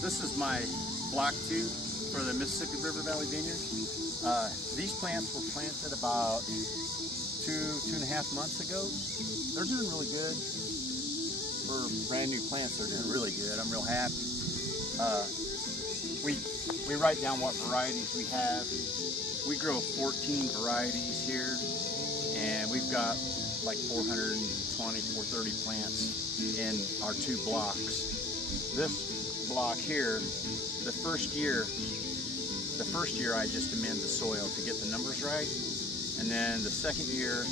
This is my block 2 for the Mississippi River Valley Vineyard. These plants were planted about 2.5 months ago. They're doing really good. For brand new plants, they're doing really good. I'm real happy. We write down what varieties we have. We grow 14 varieties here, and we've got like 420, 430 plants in our 2 blocks. This block here, the first year I just amend the soil to get the numbers right, and then the second year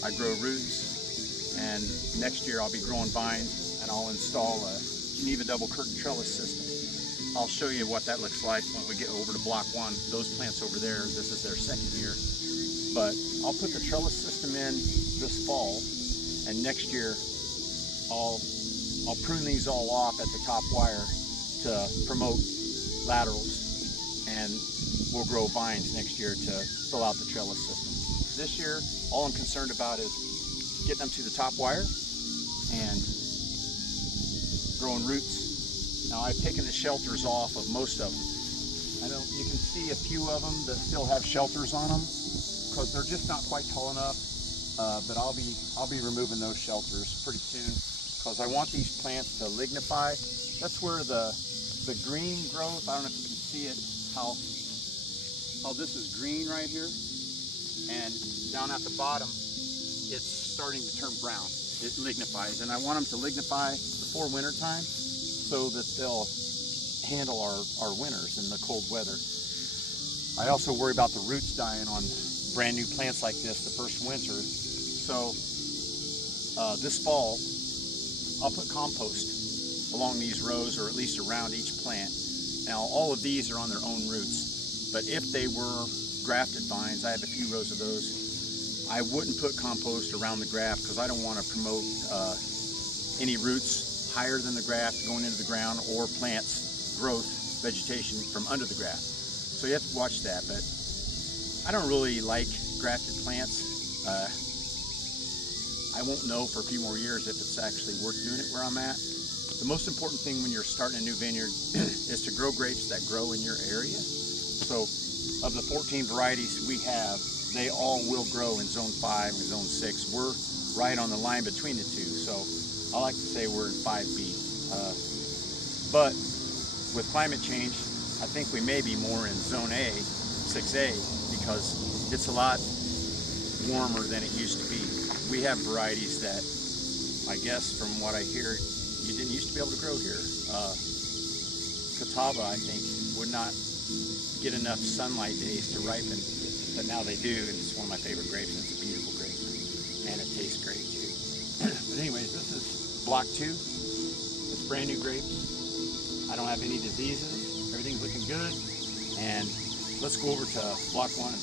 I grow roots, and next year I'll be growing vines, and I'll install a Geneva double curtain trellis system. I'll show you what that looks like when we get over to block 1. Those plants over there, this is their second year. But I'll put the trellis system in this fall, and next year I'll prune these all off at the top wire to promote laterals, and we'll grow vines next year to fill out the trellis system. This year, all I'm concerned about is getting them to the top wire and growing roots. Now, I've taken the shelters off of most of them. You can see a few of them that still have shelters on them because they're just not quite tall enough. But I'll be removing those shelters pretty soon because I want these plants to lignify. That's where the green growth. I don't know if you can see it. How this is green right here, and down at the bottom, it's starting to turn brown. It lignifies, and I want them to lignify before winter time, so that they'll handle our winters and the cold weather. I also worry about the roots dying on brand new plants like this the first winter. So this fall, I'll put compost along these rows, or at least around each plant. Now, all of these are on their own roots, but if they were grafted vines, I have a few rows of those, I wouldn't put compost around the graft because I don't want to promote any roots higher than the graft going into the ground, or plants growth vegetation from under the graft. So you have to watch that. But I don't really like grafted plants. I won't know for a few more years if it's actually worth doing it where I'm at. The most important thing when you're starting a new vineyard is to grow grapes that grow in your area. So of the 14 varieties we have, they all will grow in zone 5 and zone 6. We're right on the line between the two. So I like to say we're in 5B. But with climate change, I think we may be more in zone A, 6A, because it's a lot warmer than it used to be. We have varieties that, I guess from what I hear, you didn't used to be able to grow here. Catawba, I think, would not get enough sunlight days to ripen, but now they do, and it's one of my favorite grapes, and it's a beautiful grape, and it tastes great too. But anyways, this is block 2. It's brand new grapes. I don't have any diseases. Everything's looking good. And let's go over to block 1 and